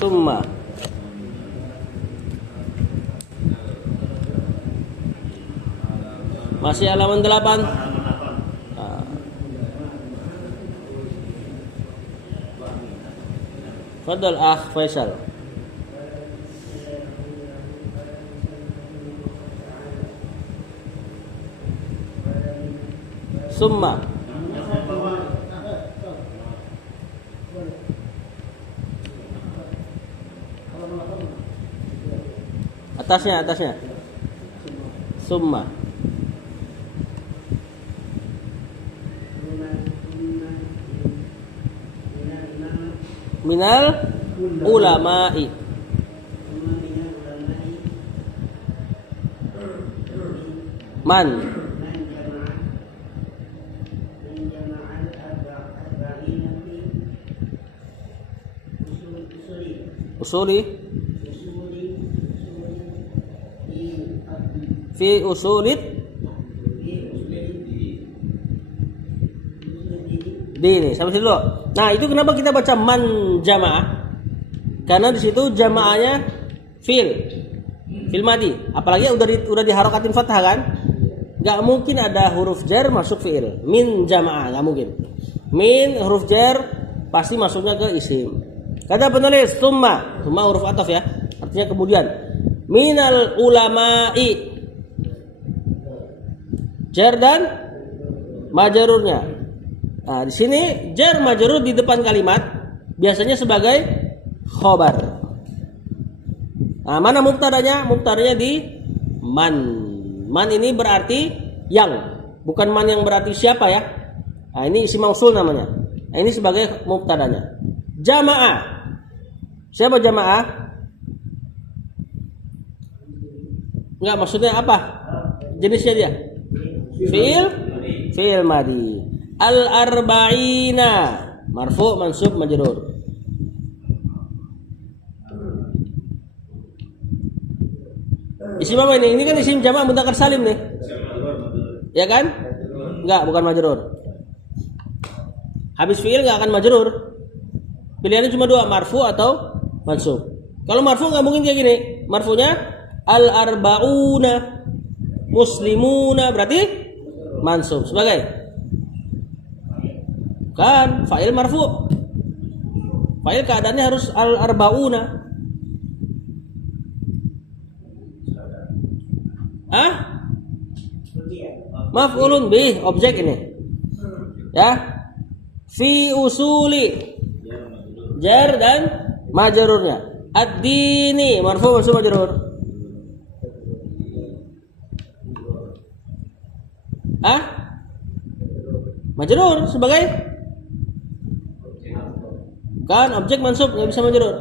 Summa. Masih halaman 8. Fadal Akh Faisal. Summa. Atasnya. Summa. Minal ulama'i. Man. Usuli. Fi usulit dini. Sampai situ dulu. Nah, itu kenapa kita baca man jamaah? Karena di situ jamaahnya fil madi. Apalagi udah diharokatin fathah kan? Gak mungkin ada huruf jar masuk fiil. Min jamaah gak mungkin. Min huruf jar pasti masuknya ke isim. Kata penulis summa huruf ataf ya. Artinya kemudian. Minal ulama'i. Jar dan majarurnya. Nah, di sini jar majrur di depan kalimat biasanya sebagai khobar. Nah, mana mubtadanya? Mubtadanya di man. Man ini berarti yang, bukan man yang berarti siapa ya. Nah, ini isim mausul namanya. Nah, ini sebagai mubtadanya. Jamaah. Siapa jamaah? Enggak, maksudnya apa? Jenisnya dia? Fi'il madi. Al-arba'ina marfu mansub majrur. Isim apa ini? Ini kan isim jamak mudzakkar salim nih. Ya kan? Enggak, bukan majrur. Habis fi'il enggak akan majrur. Pilihannya cuma dua, marfu atau mansub. Kalau marfu enggak mungkin kayak gini. Marfunya al-arba'una muslimuna berarti mansub sebagai kan fa'il marfu. Fa'il keadaannya harus al-arba'una. Maf'ulun bih, objek ini. Ya. Fi usuli jar dan majrurnya. Ad-dini marfu mansub majrur. Majrur sebagai kan objek mansub nggak bisa majrur.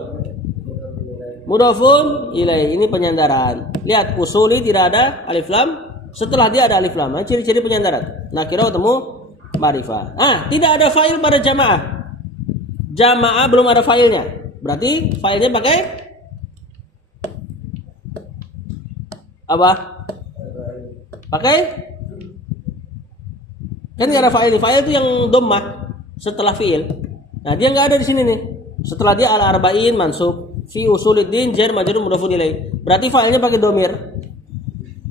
Mudhafun ilaih, ini penyandaran. Lihat usuli tidak ada alif lam, setelah dia ada alif lam. Nah, ciri-ciri penyandaran. Nakirah ketemu ma'rifah. Tidak ada fa'il pada jamaah. Jamaah belum ada fa'ilnya. Berarti fa'ilnya pakai apa? Pakai kan nggak ada fa'il. Fa'il itu yang dhammah setelah fi'il. Nah, dia nggak ada di sini nih. Setelah dia al-arba'in mansub, fi usuluddin jar majrur mudhafun ilaih. Berarti fa'ilnya pakai domir.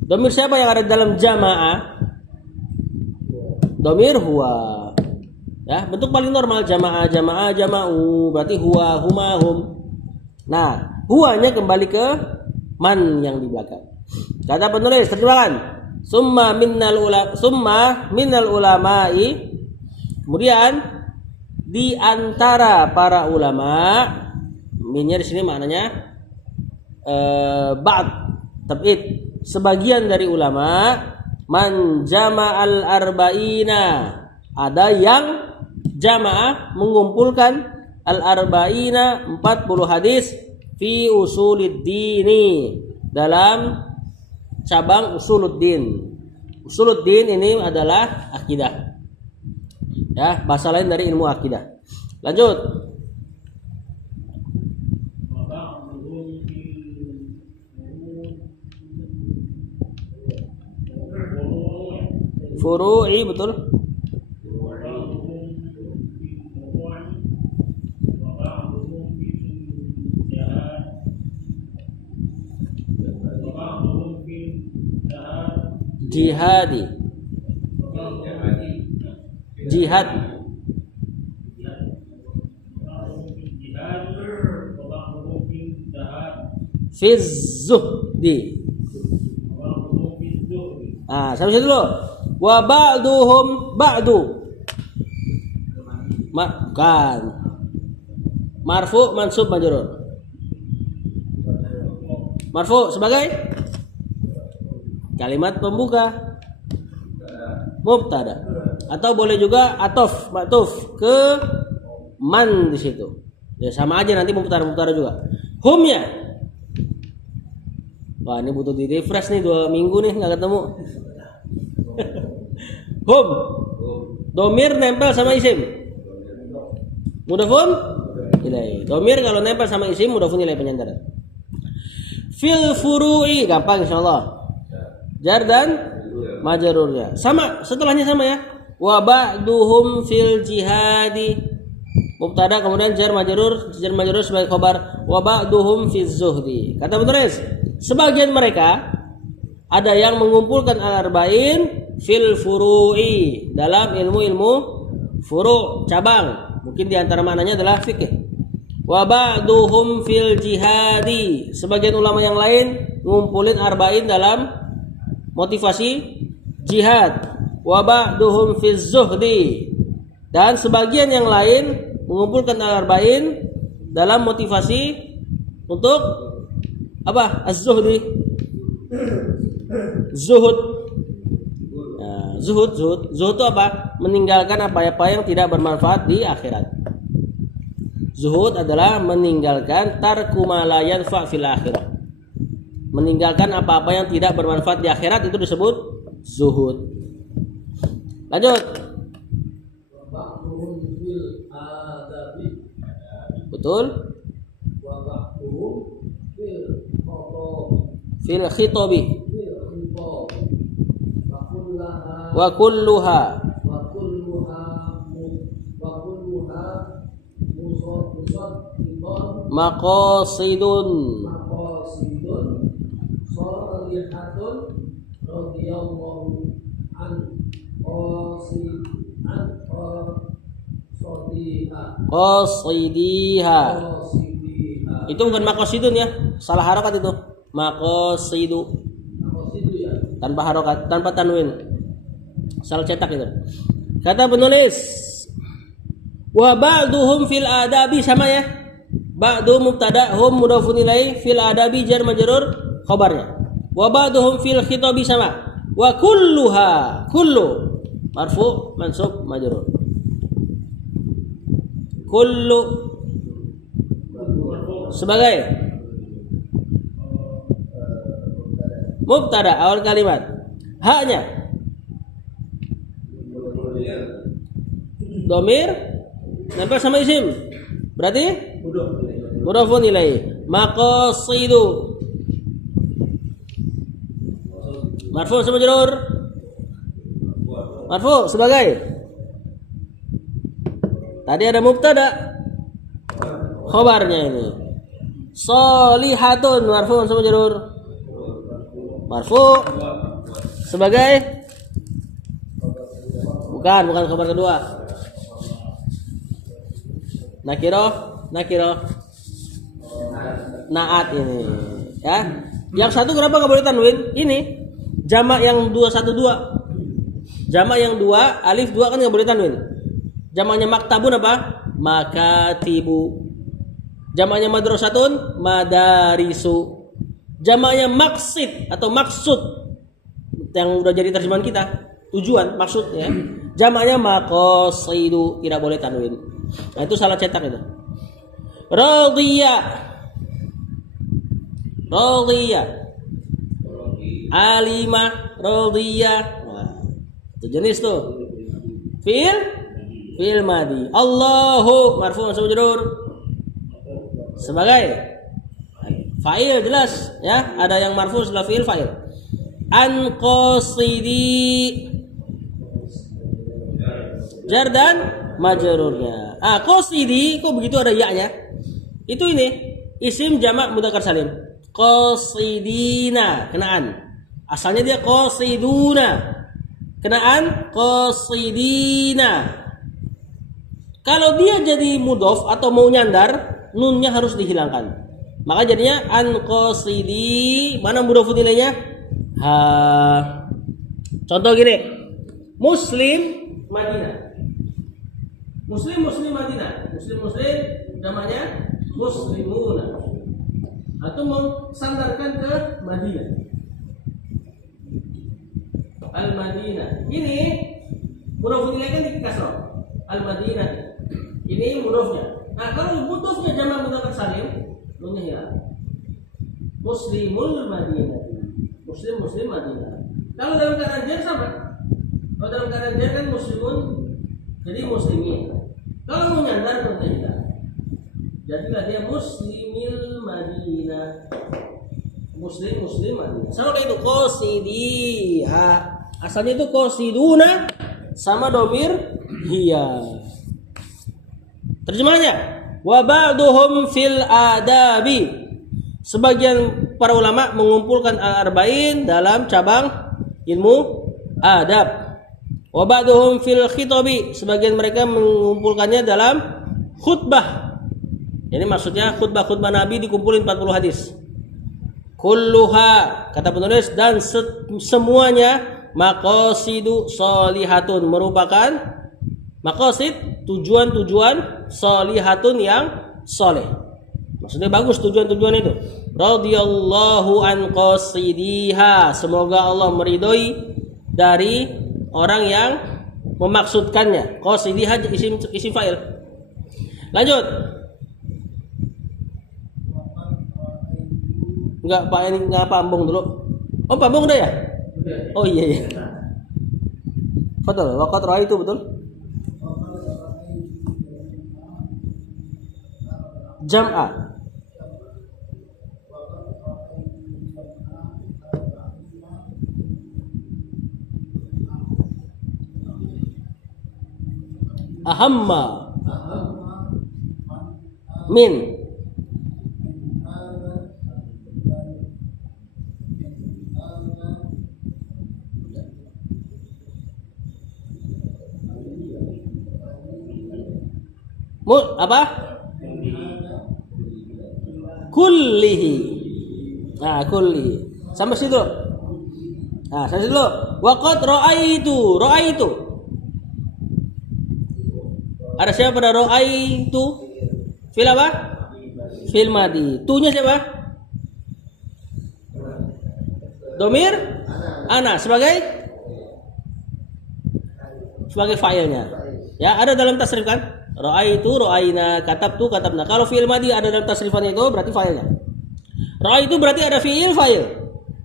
Domir siapa yang ada di dalam jamaah? Domir huwa. Ya, bentuk paling normal jamaah, jama'u. Berarti huwa, huma, hum. Nah, huwanya kembali ke man yang di belakang. Kata penulis, terjemahkan. Summa minal ulama'i. Kemudian di antara para ulama, minnya di sini maknanya ba'd tab'id, sebagian dari ulama, man jama'al arba'ina, ada yang jamaah mengumpulkan al-arba'ina 40 hadis fi usuluddini, dalam cabang usuluddin. Usuluddin ini adalah akidah. Ya, bahasa lain dari ilmu akidah. Lanjut. Furu'i, betul. Jihadi. Jihad. Fizuhdi. Sampai situ dulu. Wa ba'duhum ba'du. Bukan. Marfu mansub majrur. Marfu sebagai kalimat pembuka mubtada, atau boleh juga atof ma'tuf ke man di situ. Ya sama aja nanti mubtada juga. Humnya. Wah, ini butuh di refresh nih 2 minggu nih nggak ketemu. Hum. Domir nempel sama isim. Mudhafun ilaih. Domir kalau nempel sama isim mudhafun ilaih penyandaran. Fil furu'i gampang insyaallah. Jar dan majrurnya. Sama, setelahnya sama ya. Wa ba'duhum fil jihadi. Mubtada kemudian jar majrur sebagai khabar. Wa ba'duhum fiz zuhdi. Kata penulis, sebagian mereka ada yang mengumpulkan al-arba'in fil furu'i, dalam ilmu-ilmu furu' cabang. Mungkin di antara maknanya adalah fikih. Wa ba'duhum fil jihadi. Sebagian ulama yang lain ngumpulin arba'in dalam motivasi jihad. Wa ba'duhum fiz zuhdi. Dan sebagian yang lain mengumpulkan al-arba'in dalam motivasi untuk apa? Az-zuhdi. Zuhud. Zuhud itu apa? Meninggalkan apa-apa yang tidak bermanfaat di akhirat. Zuhud adalah meninggalkan tarku ma la yanfa fil akhirah. Meninggalkan apa-apa yang tidak bermanfaat di akhirat itu disebut zuhud. Lanjut. Betul? Fil khitabi. Wa kulluha maqasidun shalihatun radhiyallahu an qasidiha. Itu bukan maqasidun ya, salah harokat itu. Maqasidu tanpa harokat, tanpa tanwin. Salah cetak itu. Kata penulis, wa ba'duhum fil adabi, sama ya. Ba'du mubtada, hum mudhafun ilaih, fil adabi jar majrur khabarnya. Wa ba'duhum fil khitabi sama. Wa kulluha, kullu marfu mansub majrur. Kullu sebagai mubtada awal kalimat. Haknya domir nempel sama isim, berarti mudhafun ilaih. Maqasidu marfu sama majrur. Marfu sebagai tadi ada mubtada khabarnya ini. Shalihatun marfu sama majrur. Marfu sebagai bukan khabar kedua. Nakiroh naat ini ya. Yang satu kenapa nggak boleh tanwin? Ini jamak yang 212. Jamak yang 2 alif 2 kan nggak boleh tanwin. Jamaknya maktabun apa? Makatibu. Jamaknya madrasatun madarisu. Jamaknya maksid atau maksud yang udah jadi terjemahan kita, tujuan, maksud ya. Jamaknya maqasidu, tidak boleh tanwin. Nah, itu salah cetak itu. Radiyah. Alimah, radiyah. Nah, itu jenis tuh. Fi'il madi. Allahu marfu mansub majrur. Sebagai fa'il jelas ya, ada yang marfu setelah fi'il fa'il. An qasidi jar dan majrurnya. Qasidi kok begitu ada ya-nya? Itu ini isim jamak mudzakkar salim. Qasidina kenaan. Asalnya dia qasiduna. Kenaan qasidina. Kalau dia jadi mudhof atau mau nyandar, nunnya harus dihilangkan. Maka jadinya an qasidi. Mana mudhof nilainya? Ha. Contoh gini. Muslim Madinah. Muslim Madinah. Muslim namanya muslimuna. Atau mau sandarkan ke Madinah. Al-Madinah. Ini mudhof nilainya di kasrah. Al-Madinah. Ini mudhofnya. Nah, kalau mudhofnya jamak mudzakkar salim, nunnya hilang. Muslimul Madinah. Muslim Madinah. Kalau dalam keadaan jar sama. Kalau dalam keadaan jar kan muslimun jadi muslimin. Kalau mau nyandar nunnya hilang. Jadilah dia muslimil Madinah. Muslim Madinah. Sama kayak itu qasidi. Asalnya itu qasiduna sama domir hiya. Terjemahnya, wa ba'duhum fil adabi. Sebagian para ulama mengumpulkan al-arba'in dalam cabang ilmu adab. Wa ba'duhum fil khitabi. Sebagian mereka mengumpulkannya dalam khutbah. Ini maksudnya khutbah Nabi dikumpulin 40 hadis. Kulluha, kata penulis, dan semuanya maqasidu sholihatun, merupakan maqasid, tujuan-tujuan sholihatun yang soleh. Maksudnya bagus tujuan-tujuan itu. Radhiyallahu an qasidiha, semoga Allah meridhoi dari orang yang memaksudkannya. Qasidiha isim fa'il. Lanjut. Enggak Pak Ambung dulu. Oh, Pak Ambung udah ya? Oh iya. Betul, waqat ra'aitu betul. Jam'a. Ahamma min apa? Kullihi. Nah, kullihi. Sampai situ. Nah, sampai situ. Waqad ra'aitu. Ada siapa pada ra'aitu? Fil apa? Fil madi. Tu-nya siapa? Domir? Ana sebagai fa'ilnya. Ya, ada dalam tasrif kan? Ra'aitu, ra'aina, katabtu, katabna. Kalau fi'il madi ada dalam tasrifannya itu berarti fa'ilnya. Ra'aitu berarti ada fi'il, fa'il.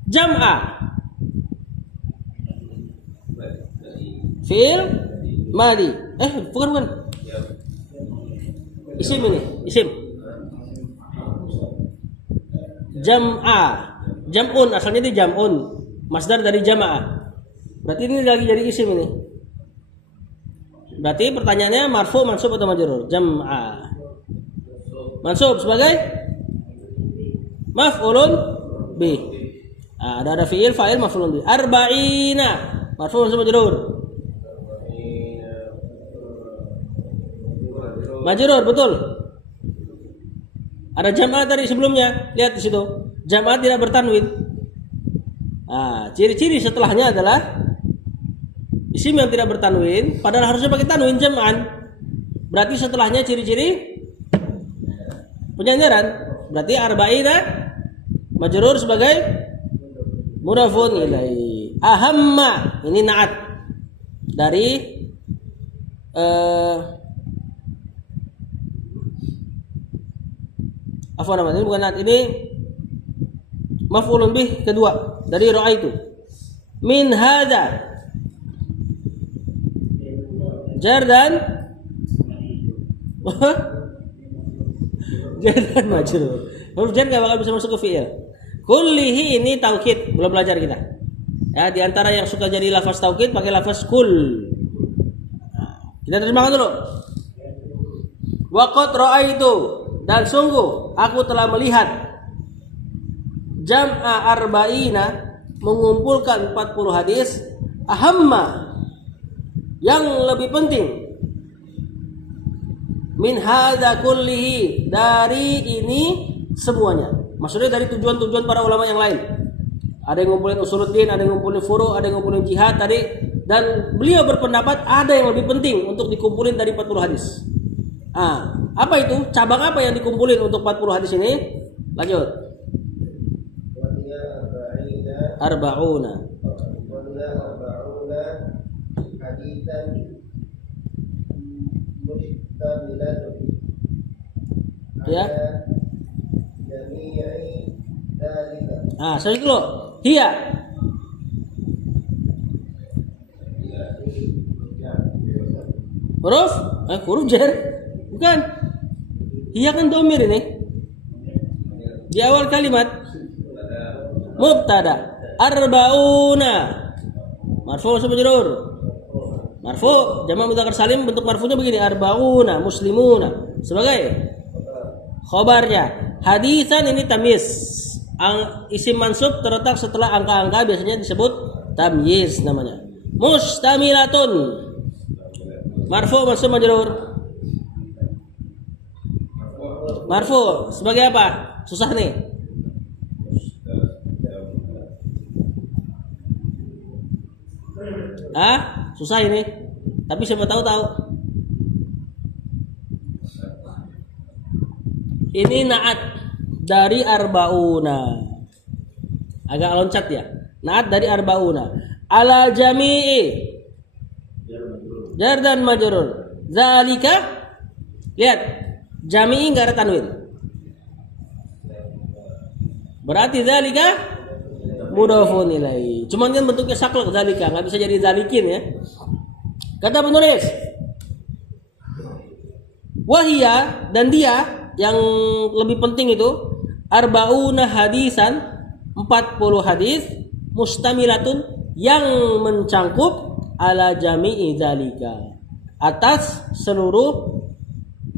Jam'a. Fi'il madi. Bukan. Isim ini, isim. Jam'a. Jam'un, asalnya itu jam'un. Masdar dari jama'ah. Berarti ini lagi jadi isim ini. Berarti pertanyaannya marfu, mansub atau majrur? Jam'a. Mansub sebagai maf'ulun bih. Ada fi'il, fa'il, maf'ulun bih. Arba'ina. Marfu, mansub, majrur. Majrur, betul. Ada jam'a tadi sebelumnya. Lihat di situ. Jam'a tidak bertanwin. Ciri-ciri setelahnya adalah isim yang tidak bertanwin, padahal harusnya pakai tanwin jam'an. Berarti setelahnya ciri-ciri penyandaran. Berarti arba'ina majrur sebagai mudhafun ilaihi. Ahamma ini na'at dari apa namanya? Ini bukan na'at, ini maf'ulun bih kedua dari ra'aitu. Min hadza jar dan majrur. Huruf jar enggak bakal bisa masuk ke fi'il. Kullihi ini taukid, belum belajar kita. Ya, di antara yang suka jadi lafaz taukid pakai lafaz kul. Kita terjemahkan dulu. Waqad ra'aitu, dan sungguh aku telah melihat jam'a arba'ina mengumpulkan 40 hadis ahamma, yang lebih penting, min hadza kullihi, dari ini semuanya. Maksudnya dari tujuan-tujuan para ulama yang lain. Ada yang ngumpulin usuluddin, ada yang ngumpulin furu', ada yang ngumpulin jihad tadi, dan beliau berpendapat ada yang lebih penting untuk dikumpulin dari 40 hadis. Apa itu? Cabang apa yang dikumpulin untuk 40 hadis ini? Lanjut. Arba'una. Ya. Saya dulu. Hiya. Huruf jar. Bukan. Hiya kan domir ini. Di awal kalimat. Mubtada. Arba'una. Marfu sama majrur. Marfu jamak mudzakkar salim, bentuk marfunya begini, arba'una muslimuna, sebagai khobarnya. Hadisan ini tamyiz. Isim mansub terletak setelah angka-angka, biasanya disebut tamyiz namanya. Mustamilatun. Marfu mansub majrur. Marfu sebagai apa? Susah nih. Susah ini. Tapi siapa tahu. Ini naat dari arba'una. Agak loncat ya. Naat dari arba'una. Ala jami'i. Jar dan majrur. Zalika. Lihat. Jami'i enggak ada tanwin. Berarti zalika mudhafun ilaihi. Cuman kan bentuknya saklek zalika, enggak bisa jadi zalikin ya. Kata penulis, wahia, dan dia yang lebih penting itu arba'una hadisan, 40 hadis, mustamilatun, yang mencangkup ala jami'i zalika, atas seluruh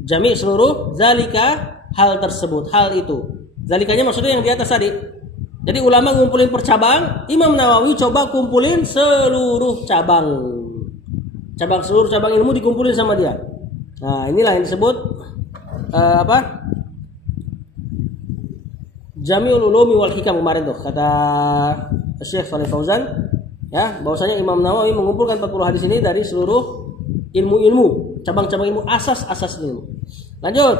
jami' seluruh zalika, hal tersebut, hal itu. Zalikanya maksudnya yang di atas tadi. Jadi ulama ngumpulin per cabang, Imam Nawawi coba kumpulin seluruh cabang. Seluruh cabang ilmu dikumpulin sama dia. Nah, inilah yang disebut Jami'ul Ulumi wal Hikam kemarin tuh, kata Syekh Shalih Fauzan, ya, bahwasanya Imam Nawawi mengumpulkan 40 hadis ini dari seluruh ilmu-ilmu, cabang-cabang ilmu, asas-asas ilmu. Lanjut.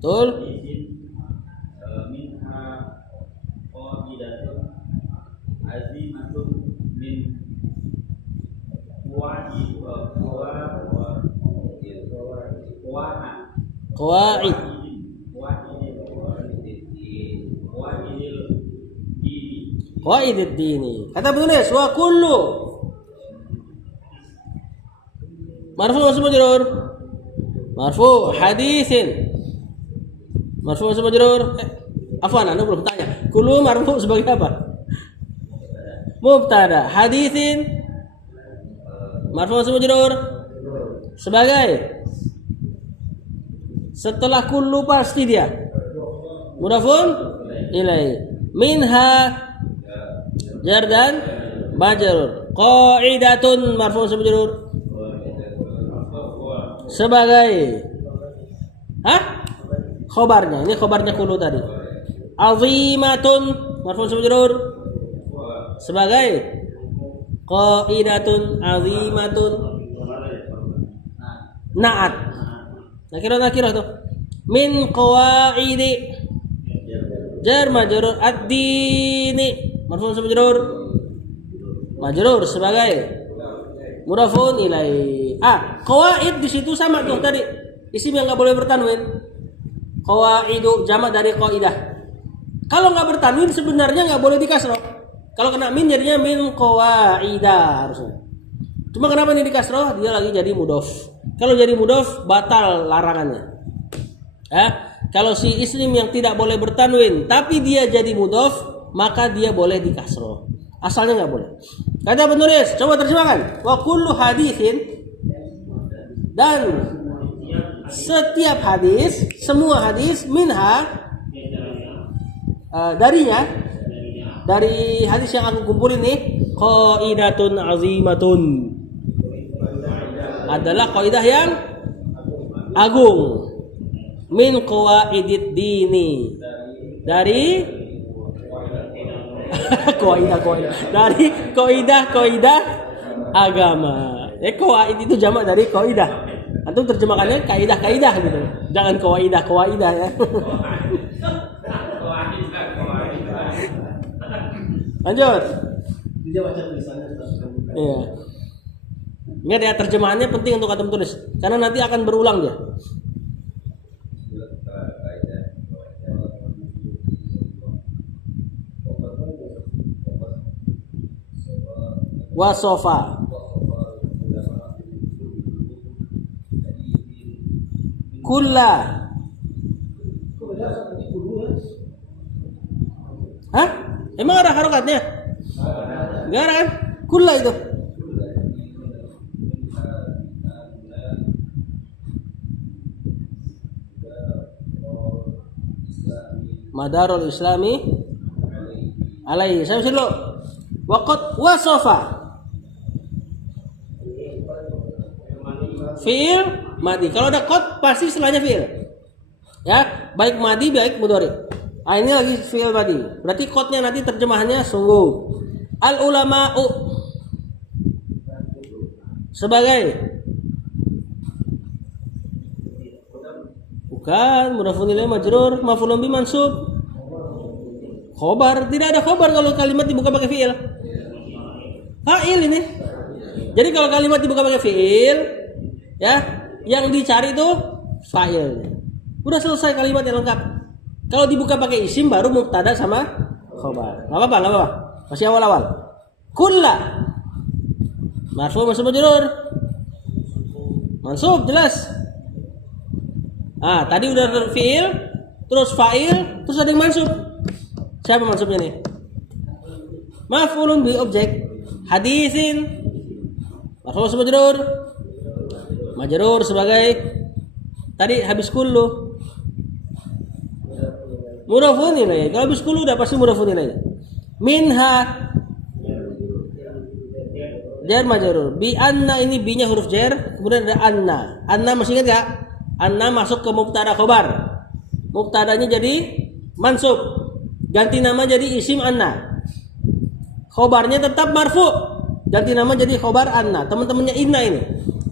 Betul. Qawaid. Qawaidid dini. Kata penulis, wa kullu marfu mansub majrur. Marfu hadisin. Marfu mansub majrur. Afwan, Anda belum tanya. Kullu marfu sebagai apa? Mubtada. Hadisin marfu mansub majrur sebagai, setelah kullu pasti dia mudhafun ilaihi. Minha jar dan majrur. Qaidatun marfu mansub majrur sebagai khobarnya. Ini khobarnya kullu tadi. Azimatun marfu mansub majrur sebagai qaidatun azimatun naat. Nakirah tuh. Min qawaidi jar majrur ad-dini marfu mansub majrur sebagai mudhafun ilaihi. Qawaid di situ sama tuh tadi. Isim yang enggak boleh bertanwin. Qawaidu jamak dari qaidah. Kalau enggak bertanwin sebenarnya enggak boleh dikasroh. Kalau kena min jadinya min qawaida harusnya. Cuma kenapa ini dikasroh? Dia lagi jadi mudhaf. Kalau jadi mudhaf batal larangannya. Kalau si isim yang tidak boleh bertanwin tapi dia jadi mudhaf, maka dia boleh dikasroh. Asalnya nggak boleh. Kata penulis, coba terjemahkan. Wa kullu hadisin, dan setiap hadis, semua hadis, minha dari hadis yang aku kumpulin nih, qaidatun azimatun, adalah kaidah yang agung, min qawaidid dini, dari dari kaidah agama. Qawaid itu jamak dari kaidah. Antum terjemahkannya kaidah-kaidah gitu. Jangan kaidah ya. Lanjut. Dia baca tulisannya. Iya. Ingat ya, terjemahannya penting untuk antum tulis karena nanti akan berulang dia. Wasofa. Kulla. Hah? Emang ada harokatnya? Enggak ada kan? Kulla itu. Madarul Islami alaihi. Saya usul dulu. Waqad wasofa. Fi'il madi. Kalau ada qad pasti setelahnya fi'il. Ya, baik madi baik mudhari. Ah, ini lagi fi'il madi. Berarti qadnya nanti terjemahannya sungguh. Al ulama'u sebagai bukan mudhafun ilaih majrur, maf'ulun bi mansub. Khobar, tidak ada khobar kalau kalimat dibuka pakai fi'il. Fa'il ini. Jadi kalau kalimat dibuka pakai fi'il, ya, yang dicari itu fa'il. Udah selesai kalimat yang lengkap. Kalau dibuka pakai isim baru mubtada sama khobar. Enggak apa-apa. Masih awal-awal. Kulla. Marfu mansub majrur. Mansub jelas. Ah, tadi udah fi'il, terus fa'il, terus ada yang mansub. Siapa mansubnya nih? Maf'ulun bi objek. Hadisin. Marfu mansub majrur. Majrur sebagai tadi habis kullu. Mudhafun ilaih. Kalau habis kullu udah pasti mudhafun ilaih. Minha jar majrur. Bi anna, ini bi-nya huruf jar, kemudian ada anna. Anna masih ingat enggak? Anna masuk ke mubtada khobar. Mubtadanya jadi mansub. Ganti nama jadi isim anna. Khobarnya tetap marfu. Ganti nama jadi khobar anna. Teman-temannya inna ini.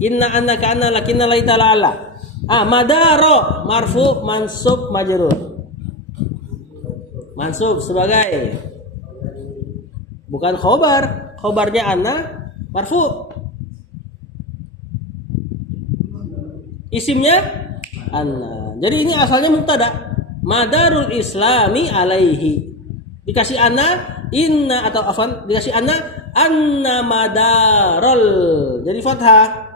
Inna anna ka anna lakinna laita la'ala. Ah, madaro marfu mansub majrur. Mansub sebagai bukan khobar. Khobarnya anna marfu. Isimnya anna. Jadi ini asalnya mubtada. Madarul Islami alaihi. Dikasih anna, inna atau afan, dikasih anna madarul. Jadi fathah.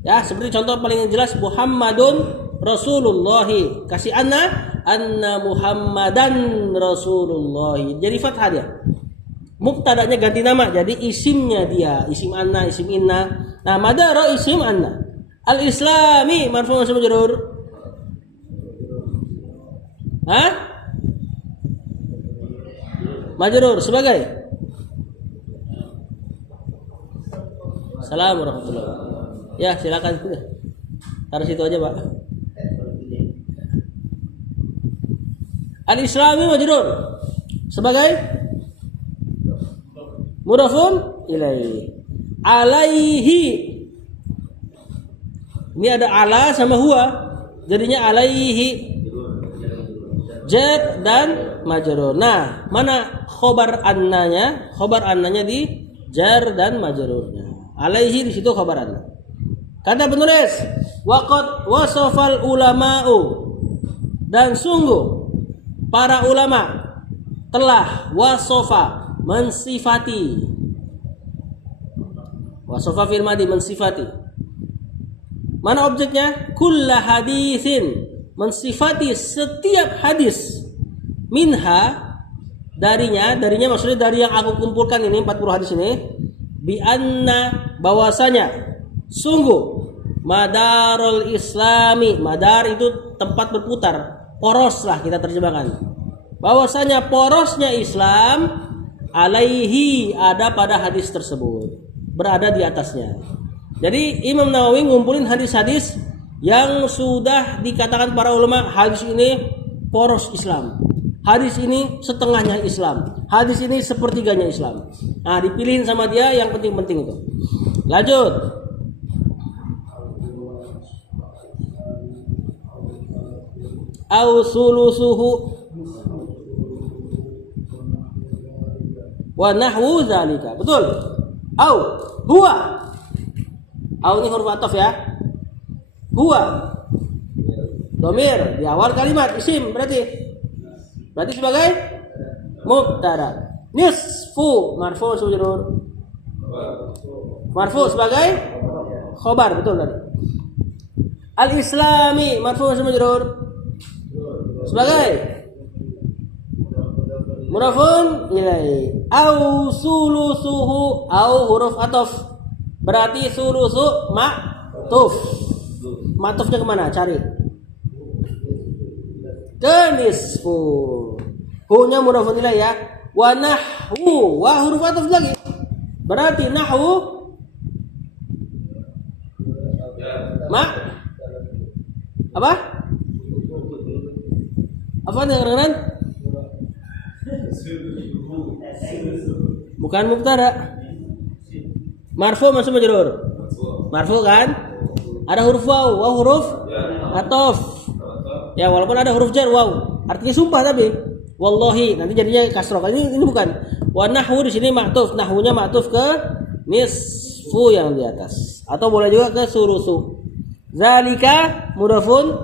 Ya, seperti contoh paling jelas Muhammadun Rasulullahi. Kasih anna Muhammadan Rasulullahi. Jadi fathah dia. Mubtadanya ganti nama, jadi isimnya dia, isim anna, isim inna. Nah, madaro isim anna. Al-Islami marfu mansub majrur. Hah? Majrur sebagai Assalamualaikum warahmatullahi wabarakatuh. Ya, silakan. Taruh situ aja, Pak. Al-Islami majrur sebagai mudhafun ilaih. Alaihi. Ini ada ala sama huwa. Jadinya alaihi. Jar dan majrur. Nah, mana khobar annanya? Khobar annanya di jar dan majrurnya. Alaihi di situ khobar anna. Kata penulis, waqad wasafal ulama'u, dan sungguh para ulama telah wasofa mensifati. Wasofa fil madi mensifati. Mana objeknya? Kulla hadisin, mensifati setiap hadis. Minha, darinya maksudnya dari yang aku kumpulkan ini 40 hadis ini. Bi anna, bahwasanya sungguh madarul islami, madar itu tempat berputar, poros lah kita terjemahkan. bahwasanya porosnya Islam alaihi ada pada hadis tersebut, berada di atasnya. Jadi Imam Nawawi ngumpulin hadis-hadis yang sudah dikatakan para ulama hadis ini poros Islam, hadis ini setengahnya Islam, hadis ini sepertiganya Islam. Nah, dipilihin sama dia yang penting-penting itu. Lanjut. Au sulusuhu wa nahwu zalika. Betul. Au huwa. Au ini huruf ataf ya. Huwa dhamir di awal kalimat isim berarti sebagai mubtada. Nisfu marfu sujurur. Marfu sebagai khobar, betul tadi. Al-islami marfu sujurur sebagai mudhafun ilaihi. Au sulusuhu, au huruf ataf berarti sulusu ma'tuf. Ma'tufnya kemana? Cari ke nisfu. Hu-nya mudhafun ilaihi ya. Wa nahwu, wa huruf ataf lagi berarti nahwu apa? Apa yang keren? Bukan mubtada. Marfu masuk majrur. Marfu kan? Ada huruf waw, waw huruf ataf. Ya walaupun ada huruf jar waw. Artinya sumpah tapi wallahi nanti jadinya kasroh. Ini bukan. Wa nahwu di sini ma'tuf. Nahwunya ma'tuf ke nisfu yang di atas. Atau boleh juga ke sulusu. Zalika mudhafun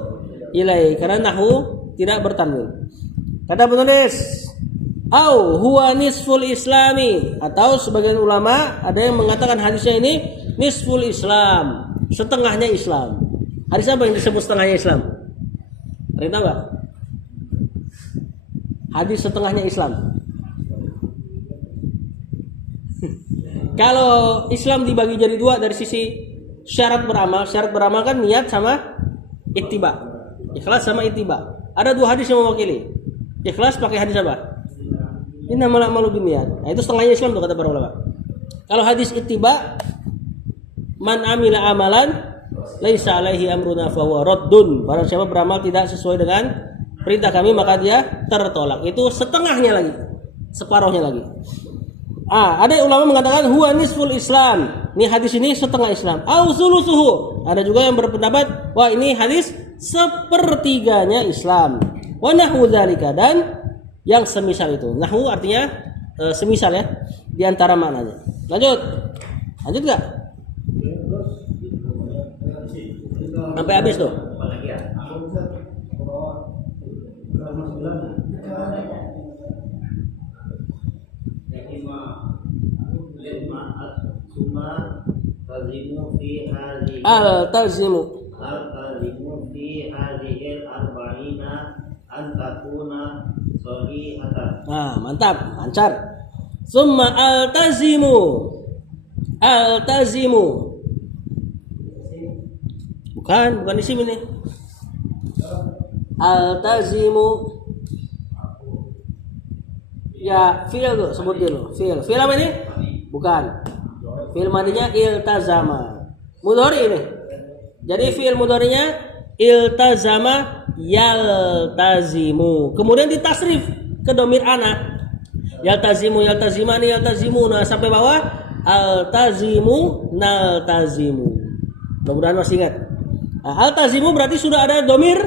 ilaihi karena nahwu tidak bertanwin. Kata penulis, au huwa nisful islami, atau sebagian ulama ada yang mengatakan hadisnya ini nisful Islam, setengahnya Islam. Hadis apa yang disebut setengahnya Islam? Ada tahu enggak? Hadis setengahnya Islam. Kalau Islam dibagi jadi dua dari sisi syarat beramal kan niat sama ittiba. Ikhlas sama ittiba. Ada dua hadis yang mewakili. Ikhlas pakai hadis apa? Innamal a'malu binniyat. Nah, itu setengahnya Islam tuh kata para ulama. Kalau hadis ittiba, man amila amalan laisa alaihi amruna fahuwa raddun. Barang siapa beramal tidak sesuai dengan perintah kami maka dia tertolak. Itu setengahnya lagi. Separuhnya lagi. Ada ulama mengatakan huwa nisful Islam. Ini hadis ini setengah Islam. Au sulusuhu. Ada juga yang berpendapat wah ini hadis sepertiganya Islam. Wa nahwu dzalika, dan yang semisal itu. Nahwu artinya semisal ya di antara maknanya. Lanjut enggak? Sampai habis tuh. Al-tazimu fi hadhil arba'ina an takuna sahihatan. Mantap, lancar. Summa al-tazimu. Bukan isim ini. Al-tazimu. Ya, fi'il tuh, sebut dulu. Fi'il apa ini? Bukan. Fi'il madinya iltazama. Mudhari ini. Jadi fi'il mudharinya iltazama yaltazimu. Kemudian ditasrif ke dhamir ana. Yaltazimu, yaltazimani, yaltazimuna sampai bawah altazimu, naltazimu. Mudah-mudahan masih ingat. Altazimu berarti sudah ada dhamir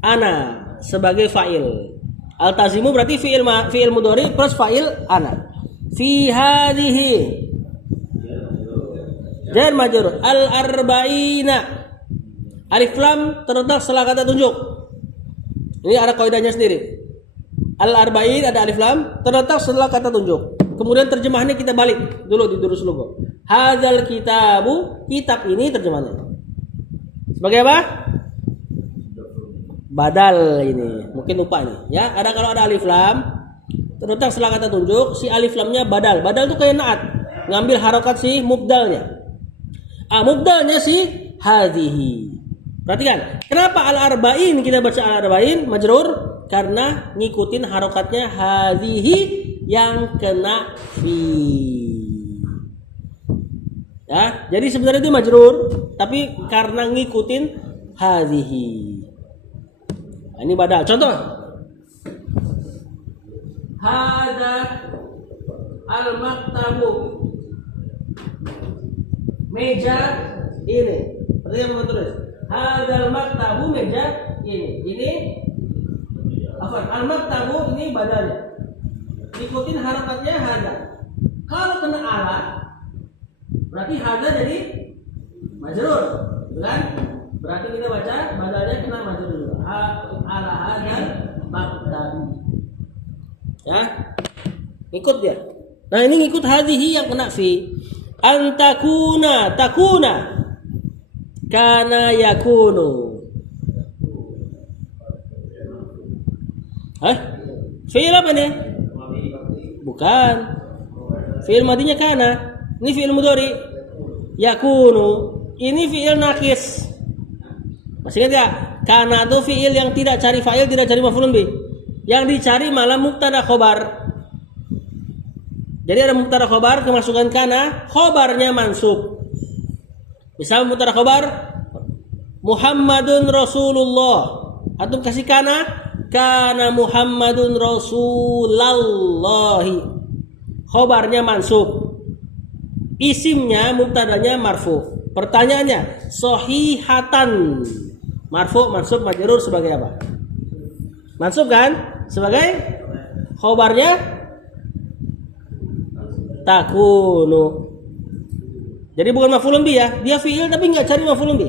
ana sebagai fa'il. Altazimu berarti fi'il mudhari plus fa'il ana. Fi hadhihi jar majrur al-arba'ina. Alif lam terletak setelah kata tunjuk. Ini ada kaidahnya sendiri. Al-arba'in ada alif lam terletak setelah kata tunjuk. Kemudian terjemahannya kita balik dulu di durus logo. Hadzal kitabu, kitab ini terjemahannya. Sebagai apa? Badal ini. Mungkin lupa ini. Ya, ada kalau ada alif lam terletak setelah kata tunjuk, si alif lamnya badal. Badal itu kayak naat, ngambil harokat si mubdalnya. Mubdalnya si hadhihi. Perhatikan, kenapa al-arba'in kita baca al-arba'in majrur? Karena ngikutin harokatnya hadhihi yang kena fi. Ya, jadi sebenarnya itu majrur, tapi karena ngikutin hadhihi. Nah, ini badal. Contoh. Hada al-maktabu. Meja ini. Perhatikan apa tulis? Hadal maktabu meja ini. Ini apa? Al-maktabu ini badalnya. Ikutin harokatnya hada. Kalau kena ala berarti hada jadi majrur, kan? Berarti kita baca badalnya kena majrur juga. Ala hadal maktabu. Ya. Ikut dia. Nah, ini ngikut hadhihi yang kena fi. Antakuna takuna kana yakunu. Fi'il apa nih? Bukan. Fi'il madinya kana. Ini fi'il mudhari. Yakunu. Ini fi'il nakis. Masih ingat enggak? Kana itu fi'il yang tidak cari fa'il, tidak cari maf'ulun bih. Yang dicari malah mubtada khobar. Jadi ada mubtada khobar, kemasukan kana, khobarnya mansub. Misal mubtada khobar Muhammadun Rasulullah. Antum kasih kana Muhammadun Rasulallahi. Khobarnya mansub. Isimnya mubtadanya marfu. Pertanyaannya, sahihatan. Marfu, mansub, majrur sebagai apa? Mansub kan? Sebagai khobarnya takunu. Jadi bukan maf'ulun bih ya, dia fi'il tapi nggak cari maf'ulun bih.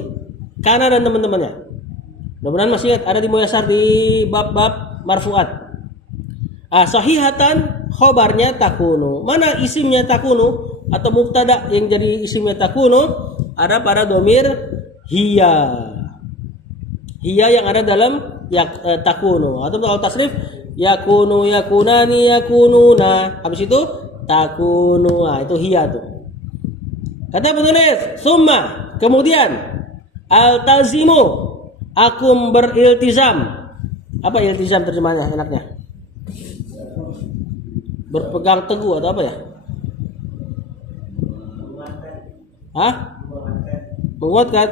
Kana dan teman-temannya. Mudah-mudahan masih ingat ada di Muyasar di bab-bab marfu'at. Sahihatan khobarnya takunu. Mana isimnya takunu atau mubtada yang jadi isimnya takunu? Ada pada domir hiya. Hiya yang ada dalam takunu. Atau kalau tasrif yakunu, yakunani, yakununa. Habis itu takunu. Itu hiya tuh. Kata penulis, summa, kemudian altazimu, aku beriltizam. Apa iltizam terjemahnya enaknya? Berpegang teguh atau apa ya? Hah? Menguatkan.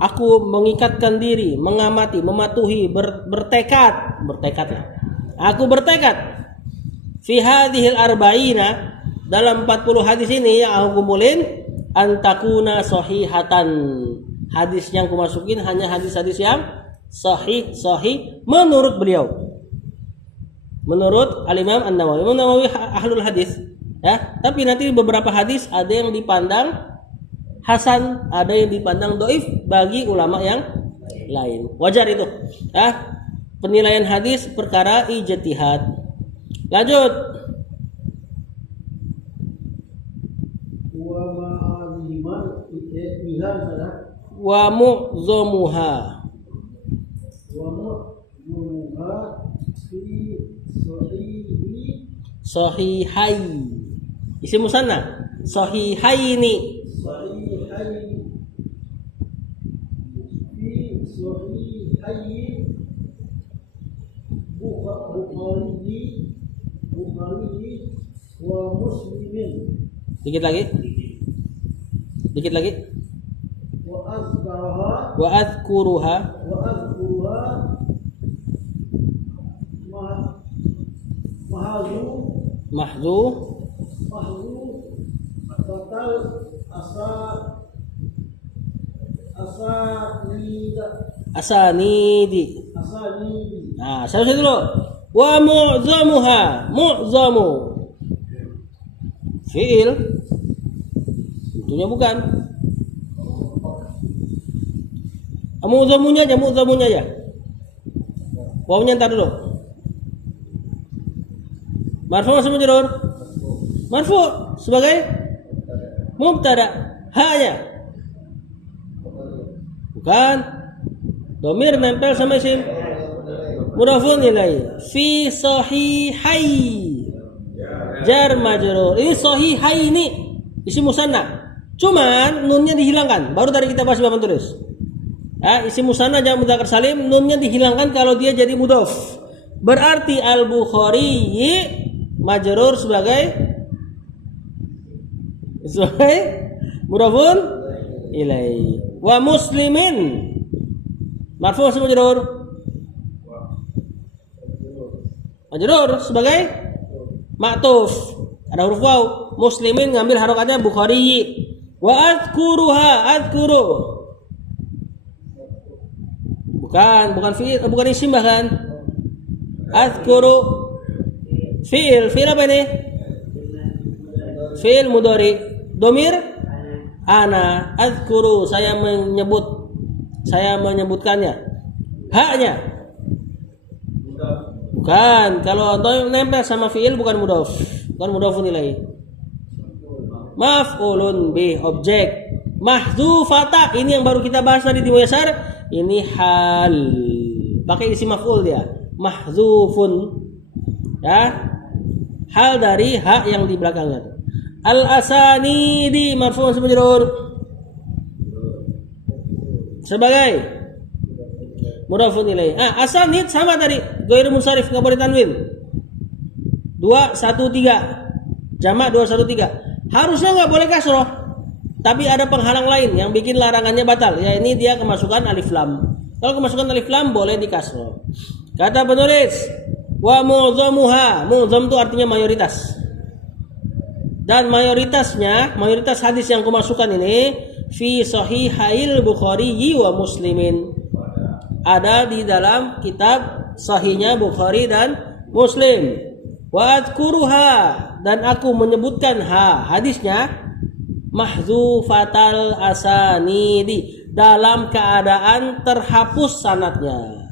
Aku mengikatkan diri, mengamati, mematuhi, bertekad ya. Aku bertekad fi hadhil arba'ina, dalam 40 hadis ini yang aku kumpulin, antakuna sahihatan. Hadis yang kumasukin hanya hadis-hadis yang sahih menurut beliau. Menurut Al-Imam An-Nawawi. Imam Nawawi ahlul hadis, ya. Tapi nanti beberapa hadis ada yang dipandang hasan, ada yang dipandang dhaif bagi ulama yang lain. Wajar itu. Ya. Penilaian hadis perkara ijtihad. Lanjut. Wa mu'zamuha. Fi sahihai. Isim musanna. Sahihaini. Dikit lagi. Wa azkuruha mahzu batal asanidi. Nah, saya dulu. Wa mu'zamuha, mu'zamu fi'il, tentunya bukan. Mu'zamunya aja. Wawunya ntar dulu. Marfu masih majrur? Marfu sebagai mubtada. Ha-nya bukan. Dhamir nempel sama isim mudhafun ilaih. Fi sahihai. jar majrur. Ini sahihaini isim musanna. Cuman nunnya dihilangkan. Baru tadi kita bahas papan tulis. Isim musanna jamak mudzakkar salim nunnya dihilangkan kalau dia jadi mudhof. Berarti al-Bukhari majrur sebagai mudhofun ilaihi. Wa muslimin marfu atau majrur? Majrur sebagai ma'tuf. Ada huruf waw. Muslimin ngambil harokatnya Bukhari. Wa adhkuru. Bukan fi'il, bukan isim bahkan. Adhkuru fi'il apa ini? Fi'il mudhari. Domir ana. Adhkuru saya menyebutkannya. Haknya bukan. Kalau nempel sama fi'il bukan mudhof, bukan mudhofun ilaihi. Maf'ulun bih, objek. Mahdzufata, ini yang baru kita bahas tadi di Muyassar. Ini hal, pakai isi maf'ul dia. Mahdzufun, ya, hal dari hak yang di belakangnya. Al-asanidi marfu'un sebagai mudhofun ilaihi. Asanid sama tadi, ghairu munsharif, enggak boleh tanwin. 213 jamak 213. Harusnya enggak boleh kasroh. Tapi ada penghalang lain yang bikin larangannya batal. Ya ini dia kemasukan alif lam. Kalau kemasukan alif lam boleh dikasroh. Kata penulis, wa mu'zamuha. Mu'zam itu artinya mayoritas. Dan mayoritas hadis yang kemasukan ini fi sahihail Bukhari wa Muslimin. Ada di dalam kitab sahihnya Bukhari dan Muslim. Wa adkuruha, dan aku menyebutkan hadisnya mahzufatal asanidi, dalam keadaan terhapus sanadnya.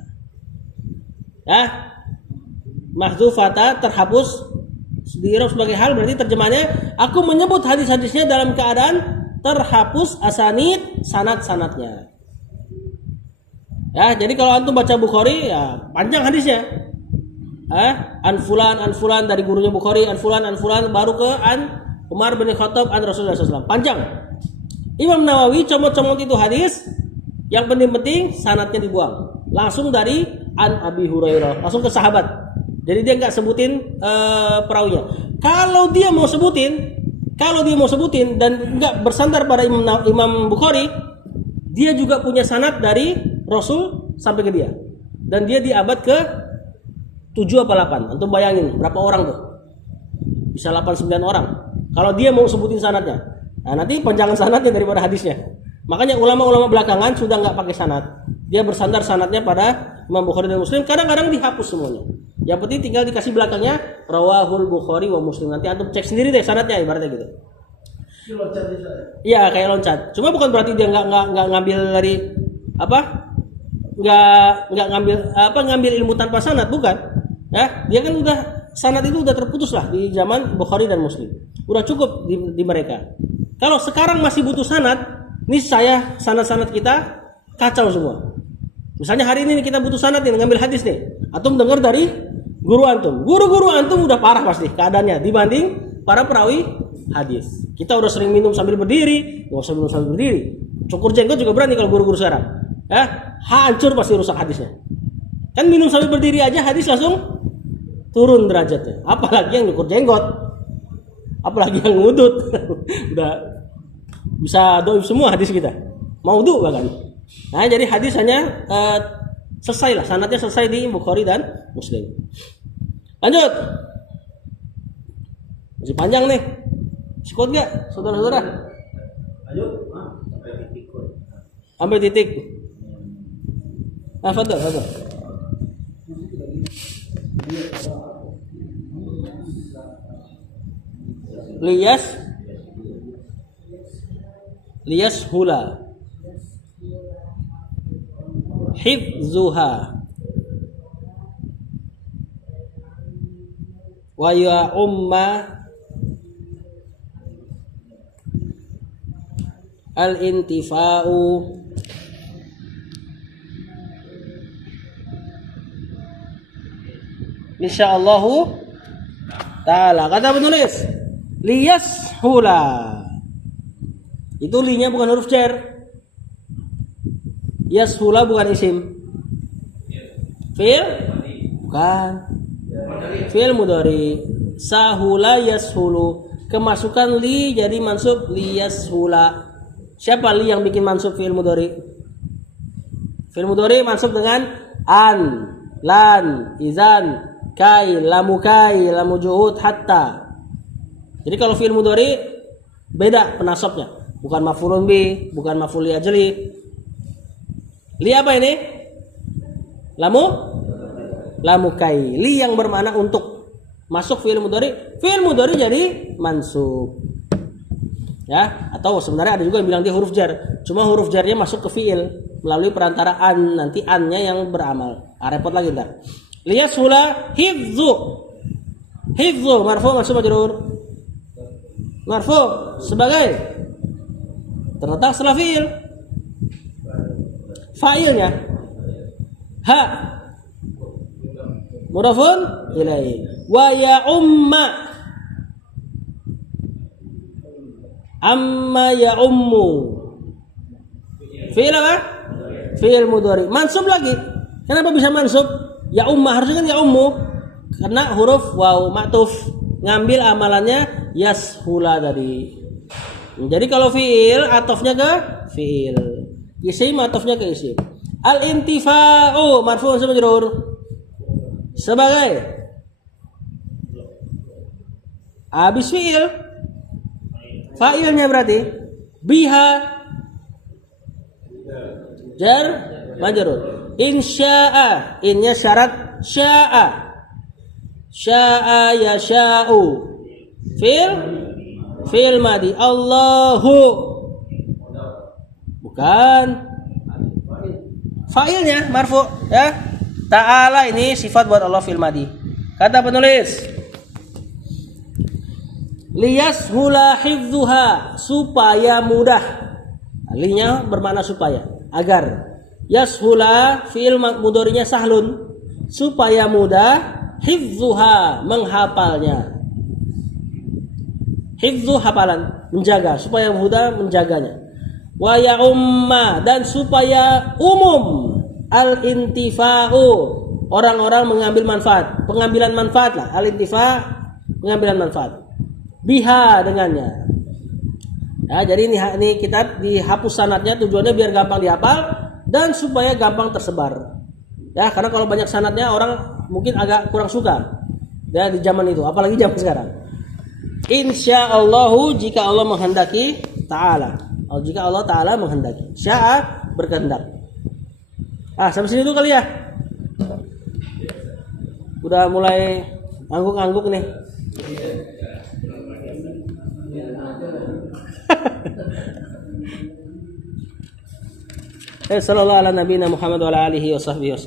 Ya, mahzufata terhapus diirab sebagai hal, berarti terjemahnya aku menyebut hadis-hadisnya dalam keadaan terhapus asanid, sanad-sanadnya. Ya, jadi kalau antum baca Bukhari ya panjang hadisnya. An fulan dari gurunya Bukhari, an fulan baru ke an Umar bin Khattab an Rasulullah SAW. Panjang. Imam Nawawi comot-comot itu hadis, yang penting-penting sanadnya dibuang. Langsung dari an Abi Hurairah, langsung ke sahabat. Jadi dia nggak sebutin perawinya. Kalau dia mau sebutin dan nggak bersandar pada Imam Bukhari, dia juga punya sanad dari Rasul sampai ke dia. Dan dia di abad ke 7 apa 8. Antum bayangin berapa orang tuh? Bisa 8-9 orang. Kalau dia mau sebutin sanadnya, nah nanti panjangan sanadnya daripada hadisnya. Makanya ulama-ulama belakangan sudah nggak pakai sanad. Dia bersandar sanadnya pada Imam Bukhari dan Muslim. Kadang-kadang dihapus semuanya. Yang penting tinggal dikasih belakangnya rawahul Bukhari wa Muslim. Nanti antum cek sendiri deh sanadnya, ibaratnya gitu. Iya, kayak loncat. Cuma bukan berarti dia nggak ngambil dari ngambil ilmu tanpa sanad, bukan. Ya, dia kan udah sanad itu udah terputus lah di zaman Bukhari dan Muslim. Udah cukup di mereka. Kalau sekarang masih butuh sanad, ini saya sanad-sanad kita kacau semua. Misalnya hari ini kita butuh sanad nih, ngambil hadis nih. Antum dengar dari guru antum. Guru-guru antum udah parah pasti keadaannya dibanding para perawi hadis. Kita udah sering minum sambil berdiri, nggak usah minum sambil berdiri. Cukur jenggot juga berani kalau guru-guru sekarang. Hancur pasti rusak hadisnya. Kan minum sambil berdiri aja hadis langsung turun derajatnya. Apalagi yang cukur jenggot. Apalagi yang ngudut. Udah bisa doib semua hadis kita. Maudhu bahkan. Nah, jadi hadis hanya selesai lah, sanadnya selesai di Bukhari dan Muslim. Lanjut. Masih panjang nih. Sikut gak, saudara-saudara? Lanjut. Sampai titik. Fadhal. Liyas hula hifzuha wa ya umma al-intifa'u insyaallah ta'ala. Kata penulis, liyashula. Itu li-nya bukan huruf jar. Yashula bukan isim. Fi'il? Bukan. Fi'il mudhari. Sahula yashulu. Kemasukan li jadi mansub liyashula. Siapa li yang bikin mansub fi'il mudhari? Fi'il mudhari mansub dengan an, lan, izan, kai, lamu juhud, hatta. Jadi kalau fi'il mudhari beda penasabnya. Bukan maf'ulun bi, bukan maf'ul li ajli. Li apa ini? Lamu kai. Li yang bermakna untuk. Masuk fi'il mudhari. Fi'il mudhari jadi mansub. Ya, atau sebenarnya ada juga yang bilang dia huruf jar. Cuma huruf jarnya masuk ke fi'il melalui perantara an, nanti an-nya yang beramal. Repot lagi ntar. Liyashula hifzu. Hifzu marfu mansub majrur. Marfu sebagai terletak setelah fi'il. Fa'ilnya ha mudhafun ilaihi wa ya amma ya ummu. Fi'il apa? Fi'il mudhari. Mansub lagi. Kenapa bisa mansub? Ya umma harusnya kan ya ummu. Karena huruf waw ma'tuf ngambil amalannya yashula tadi. Jadi kalau fi'il atofnya ke fi'il. Isim atofnya ke isim. Al-intifa'u marfu' majrur. Sebagai habis fi'il. Fa'ilnya berarti biha jar majrur. Insya'a, innya syarat sya'a. Sya'a yasha'u. Fi'il madi. Allahu bukan. Fa'ilnya marfu ya. Ta'ala ini sifat buat Allah fi'il madi. Kata penulis, liyashula hifdzuha, supaya mudah. Linya bermakna supaya, agar. Yashula fi'il mudhari'nya sahlun, supaya mudah. Hifdzuha menghafalnya. Hifdzu hafalan, menjaga, supaya mudah menjaganya. Wa ya umma, dan supaya umum. Al-intifa'u, orang-orang mengambil manfaat, pengambilan manfaat lah. Al-intifa' pengambilan manfaat. Biha dengannya. Ya, jadi ini kitab dihapus sanadnya tujuannya biar gampang dihafal dan supaya gampang tersebar. Ya, karena kalau banyak sanadnya orang mungkin agak kurang suka. Ya di zaman itu, apalagi zaman sekarang. Insyaallahu jika Allah menghendaki ta'ala. Jika Allah ta'ala menghendaki. Sya'a berkehendak. Sampai sini dulu kali ya. Udah mulai angguk-angguk nih. Sallallahu ala nabiyina Muhammad wa ala alihi wa sahbihi wasallam.